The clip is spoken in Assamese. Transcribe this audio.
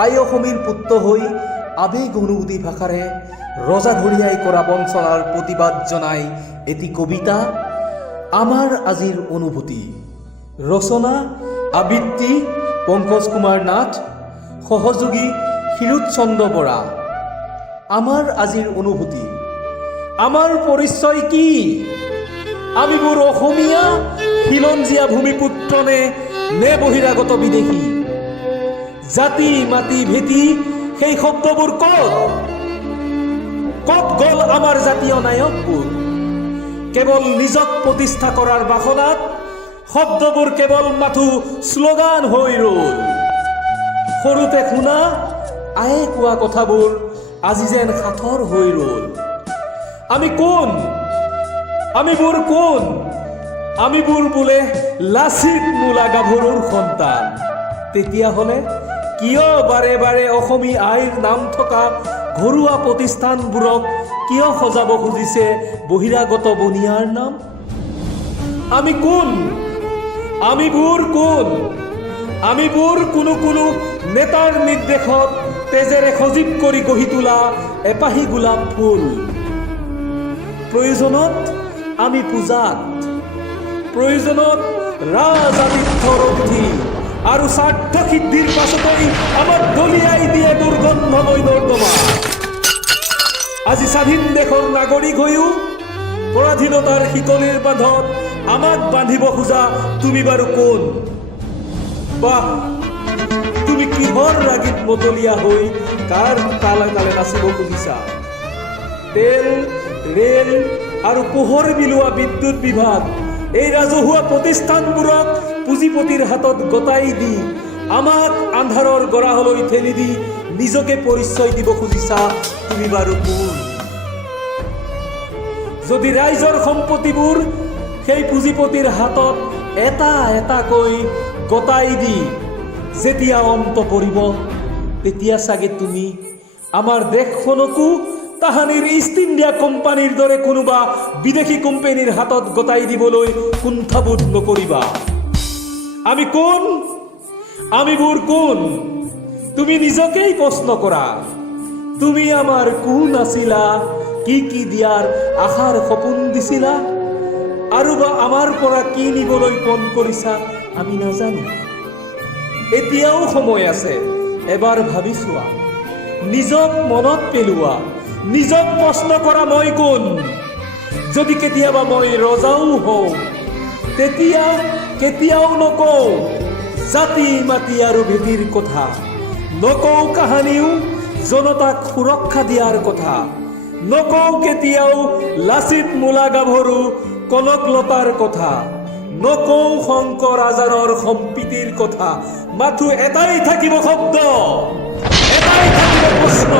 আই অসমীৰ পুত্ৰ হৈ আবেগ অনুভূতি ভাষাৰে ৰজা ধৰিয়াই কৰা বঞ্চনাৰ প্ৰতিবাদ জনাই এটি কবিতা আমাৰ আজিৰ অনুভূতি। ৰচনা আবৃত্তি পংকজ কুমাৰ নাথ, সহযোগী ক্ষীৰোদ চন্দ্ৰ বৰা। আমাৰ আজিৰ অনুভূতি। আমাৰ পৰিচয় কি? আমিবোৰ অসমীয়া, খিলঞ্জীয়া ভূমিপুত্ৰ নে বহিৰাগত বিদেশী? জাতি মাটি ভেটি সেই শব্দবোৰ ক'ত গ'ল আমাৰ জাতীয় নায়কবোৰ? কেৱল নিজক প্ৰতিষ্ঠা কৰাৰ বাসনাত শব্দবোৰ কেৱল মাথো শ্লোগান হৈ ৰ'ল। সৰুতে শুনা আয়ে কোৱা কথাবোৰ আজি যেন সাঁথৰ হৈ ৰ'ল। আমি কোন? আমিবোৰ কোন? আমিবোৰ বোলে লাচিত মূলা গাভৰুৰ সন্তান। তেতিয়াহ'লে কিয় বাৰে বাৰে অসমী আইৰ নাম থকা ঘৰুৱা প্ৰতিষ্ঠানবোৰক কিয় সজাব খুজিছে বহিৰাগত বনিয়াৰ নাম? আমি কোন? আমিবোৰ কোন? আমিবোৰ কোনো নেতাৰ নিৰ্দেশত তেজেৰে সজীৱ কৰি গঢ়ি তোলা এপাহি গোলাপ ফুল। প্ৰয়োজনত আমি পূজাত, প্ৰয়োজনত ৰাজআতিথ্য ৰন্ধি আৰু স্বাৰ্থ সিদ্ধিৰ পাছতেই আমাক দলিয়াই দিয়ে দুৰ্গন্ধময় নৰ্দমা। আজি স্বাধীন দেশৰ নাগৰিক হৈও পৰাধীনতাৰ শিকলিৰ বান্ধত আমাক বান্ধিব খোজা তুমি বাৰু কোন? বাহ, তুমি কিহৰ ৰাগীত মতলীয়া হৈ কাৰ তালে তালে নাচিব খুজিছা? তেল, ৰেল আৰু পোহৰ বিলোৱা বিদ্যুৎ বিভাগ, এই ৰাজহুৱা প্ৰতিষ্ঠানবোৰক পুঁজিপতিৰ হাতত গতাই দি আমাক আন্ধাৰৰ গৰাহলৈ ঠেলি দি নিজকে পৰিচয় দিব খুজিছা তুমি বাৰু কোন? যদি ৰাইজৰ সম্পত্তিবোৰ সেই পুঁজিপতিৰ হাতত এটা এটাকৈ গতাই দি যেতিয়া অন্ত পৰিব, তেতিয়া চাগে তুমি আমাৰ দেশখনকো তাহানিৰ ইষ্ট ইণ্ডিয়া কোম্পানীৰ দৰে কোনোবা বিদেশী কোম্পানীৰ হাতত গতাই দিবলৈ কুণ্ঠাবোধ নকৰিবা। আমি কোন? আমিবোৰ কোন? তুমি নিজকেই প্ৰশ্ন কৰা। তুমি আমাৰ কোন আছিলা? কি দিয়াৰ আশাৰ সপোন দিছিলা? আৰু বা আমাৰ পৰা কি নিবলৈ পণ কৰিছা আমি নাজানো। এতিয়াও সময় আছে, এবাৰ ভাবি চোৱা, নিজক মনত পেলোৱা, নিজক প্ৰশ্ন কৰা মই কোন? যদি কেতিয়াবা মই ৰজাও হওঁ, তেতিয়া কেতিয়াও নকওঁ জাতি মাটি আৰু ভেটিৰ কথা, নকওঁ কাহানিও জনতাক সুৰক্ষা দিয়াৰ কথা, নকওঁ কেতিয়াও লাচিত মূলা গাভৰু কনকলতাৰ কথা, নকওঁ শংকৰ আজানৰ সম্প্ৰীতিৰ কথা। মাথো এটাই থাকিব শব্দ, এটাই থাকিব প্ৰশ্ন।